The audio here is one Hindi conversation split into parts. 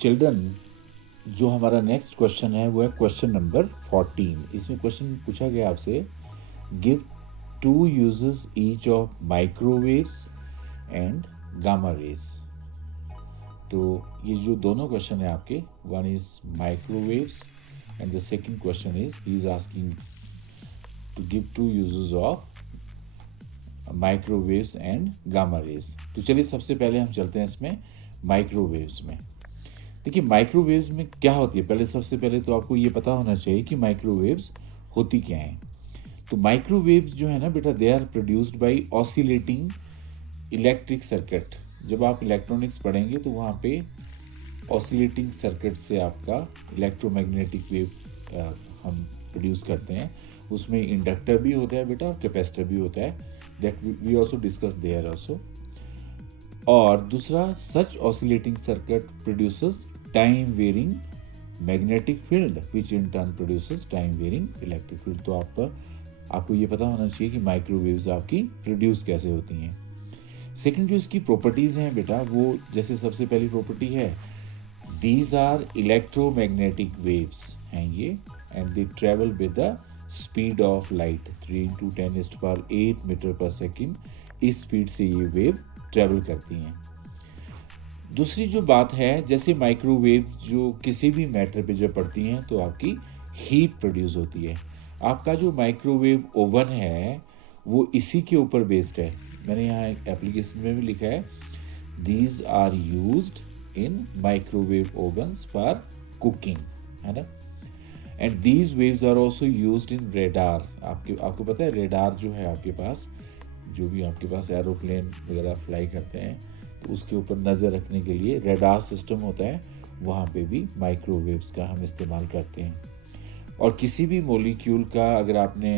चिल्ड्रन, जो हमारा नेक्स्ट क्वेश्चन है वो है क्वेश्चन नंबर 14। इसमें क्वेश्चन पूछा गया आपसे, give 2 uses each of microwaves and gamma rays। तो ये जो दोनों क्वेश्चन है आपके, one is microwaves and the second question is he is asking to give 2 uses of microwaves and gamma rays. तो चलिए सबसे पहले हम चलते हैं इसमें माइक्रोवेव्स में। देखिए माइक्रोवेव्स में क्या होती है, पहले सबसे पहले तो आपको ये पता होना चाहिए कि माइक्रोवेव्स होती क्या हैं। तो माइक्रोवेव्स जो है ना बेटा, they are produced by oscillating electric circuit. जब आप इलेक्ट्रॉनिक्स पढ़ेंगे तो वहाँ पे ऑसिलेटिंग सर्किट से आपका इलेक्ट्रोमैग्नेटिक वेव हम प्रोड्यूस करते हैं। उसमें इंडक्टर भी होता है बेटा और कैपेसिटर भी होता है, that we also discuss there also. और दूसरा, such oscillating circuit produces time varying magnetic field which in turn produces time varying electric field. तो आपको ये पता होना चाहिए कि माइक्रोवेव्स आपकी प्रोड्यूस कैसे होती हैं। सेकंड जो इसकी प्रॉपर्टीज हैं बेटा, वो जैसे सबसे पहली प्रॉपर्टी है, दीज आर इलेक्ट्रोमैग्नेटिक वेव्स हैं ये, and they travel with the speed of light 3 × 10⁸ metre per second. इस स्पीड से ये वेव ट्रेवल करती हैं। दूसरी जो बात है, जैसे माइक्रोवेव जो किसी भी मैटर पे जब पड़ती हैं तो आपकी हीट प्रोड्यूस होती है। आपका जो माइक्रोवेव ओवन है वो इसी के ऊपर बेस्ड है। मैंने यहाँ एक एप्लीकेशन में भी लिखा है, these are used in microwave ovens for cooking, है ना। And these waves are also used in radar. आपको पता है रेडार जो है आपके पास, जो भी आपके पास एरोप्लेन वगैरह फ्लाई करते हैं तो उसके ऊपर नज़र रखने के लिए रेडार सिस्टम होता है, वहाँ पे भी माइक्रोवेव्स का हम इस्तेमाल करते हैं। और किसी भी मॉलिक्यूल का, अगर आपने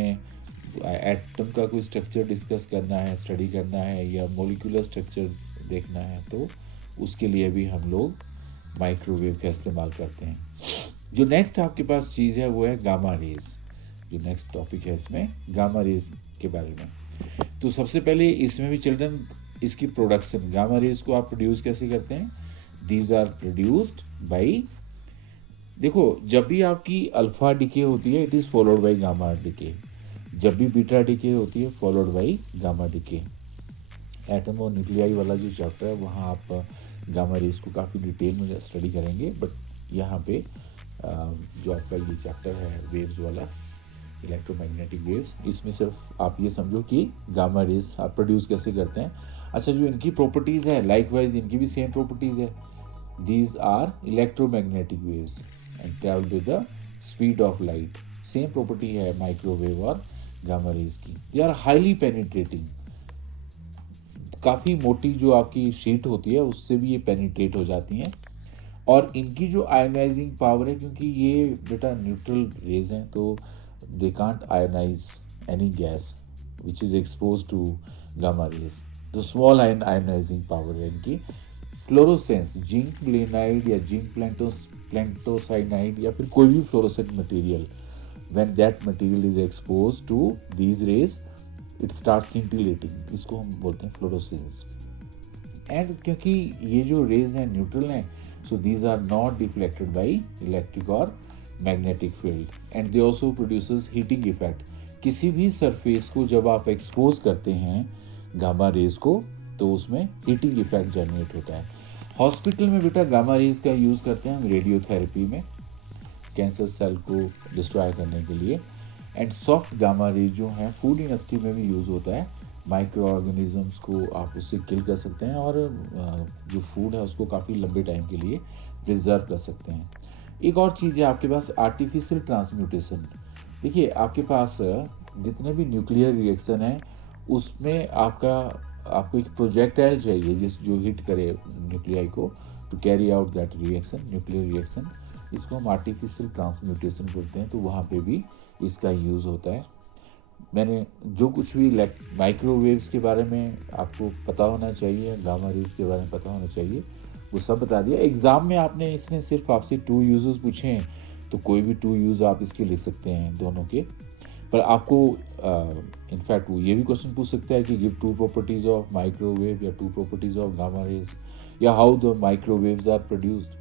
एटम का कोई स्ट्रक्चर डिस्कस करना है, स्टडी करना है, या मॉलिक्यूलर स्ट्रक्चर देखना है, तो उसके लिए भी हम लोग माइक्रोवेव का इस्तेमाल करते हैं। जो नेक्स्ट आपके पास चीज़ है वो है गामा रेज। जो नेक्स्ट टॉपिक है इसमें गामा रेज के बारे में। तो सबसे पहले इसमें भी चिल्ड्रन, इसकी प्रोडक्शन, गामा रेज को आप प्रोड्यूस कैसे करते हैं, दीज आर प्रोड्यूस्ड बाई, देखो जब भी आपकी अल्फा डिके होती है it is followed by gamma decay, जब भी बीटा डिके होती है followed by gamma decay. Atom और न्यूक्लियाई वाला जो चैप्टर है वहाँ आप गामा रेज को काफ़ी डिटेल में स्टडी करेंगे, बट यहाँ पे जो आपका ये चैप्टर है वेव्स वाला, इलेक्ट्रोमैग्नेटिक वेव्स, इसमें सिर्फ आप ये समझो कि गामा रेज आप प्रोड्यूस कैसे करते हैं। अच्छा, जो इनकी प्रॉपर्टीज़ है लाइकवाइज इनकी भी सेम प्रॉपर्टीज़ है, these are electromagnetic waves and travel with the speed of light. Same property है माइक्रोवेव और गामा रेज की। दे आर हाईली पेनिट्रेटिंग, काफ़ी मोटी जो आपकी शीट होती है उससे भी ये पेनिट्रेट हो जाती हैं। और इनकी जो आयोनाइजिंग पावर है, क्योंकि ये बेटा न्यूट्रल रेज हैं, तो they can't ionize any gas which is exposed to gamma rays. तो small ionizing power है इनकी। फ्लोरोसेंस, जिंक ब्लेनाइड या जिंक प्लेंटोसाइनाइड या फिर कोई भी fluorescent material, when that material is exposed to these rays it starts scintillating, इसको हम बोलते हैं फ्लोरोसेंस। एंड क्योंकि ये जो रेज हैं न्यूट्रल हैं, so these are not deflected by electric or magnetic field and they also produces heating effect. किसी भी सरफेस को जब आप एक्सपोज करते हैं गामा रेज को तो उसमें हीटिंग इफेक्ट जनरेट होता है। हॉस्पिटल में बेटा गामा रेज का यूज़ करते हैं हम रेडियोथेरेपी में, कैंसर सेल को डिस्ट्रॉय करने के लिए। एंड सॉफ्ट गामा रेज जो है फूड इंडस्ट्री में भी यूज़ होता है, माइक्रो ऑर्गेनिजम्स को आप उससे किल कर सकते हैं और जो फूड है उसको काफ़ी लंबे टाइम के लिए प्रिजर्व कर सकते हैं। एक और चीज़ है आपके पास आर्टिफिशियल ट्रांसम्यूटेशन। देखिए आपके पास जितने भी न्यूक्लियर रिएक्शन है उसमें आपको एक प्रोजेक्टाइल चाहिए जो हिट करे न्यूक्लियाई को to carry out that reaction, nuclear reaction. इसको हम आर्टिफिशियल ट्रांसम्यूटेशन बोलते हैं, तो वहाँ पे भी इसका यूज़ होता है। मैंने जो कुछ भी माइक्रोवेव्स के बारे में आपको पता होना चाहिए, गामा रेज के बारे में पता होना चाहिए, वो सब बता दिया। एग्ज़ाम में आपने इसने सिर्फ आपसे 2 यूजेस पूछे हैं, तो कोई भी 2 यूज़ आप इसके लिख सकते हैं दोनों के। पर आपको इनफैक्ट वो ये भी क्वेश्चन पूछ सकता है कि गिव 2 प्रॉपर्टीज ऑफ माइक्रोवेव या 2 प्रॉपर्टीज ऑफ गामा रेज, या how the microwaves are produced.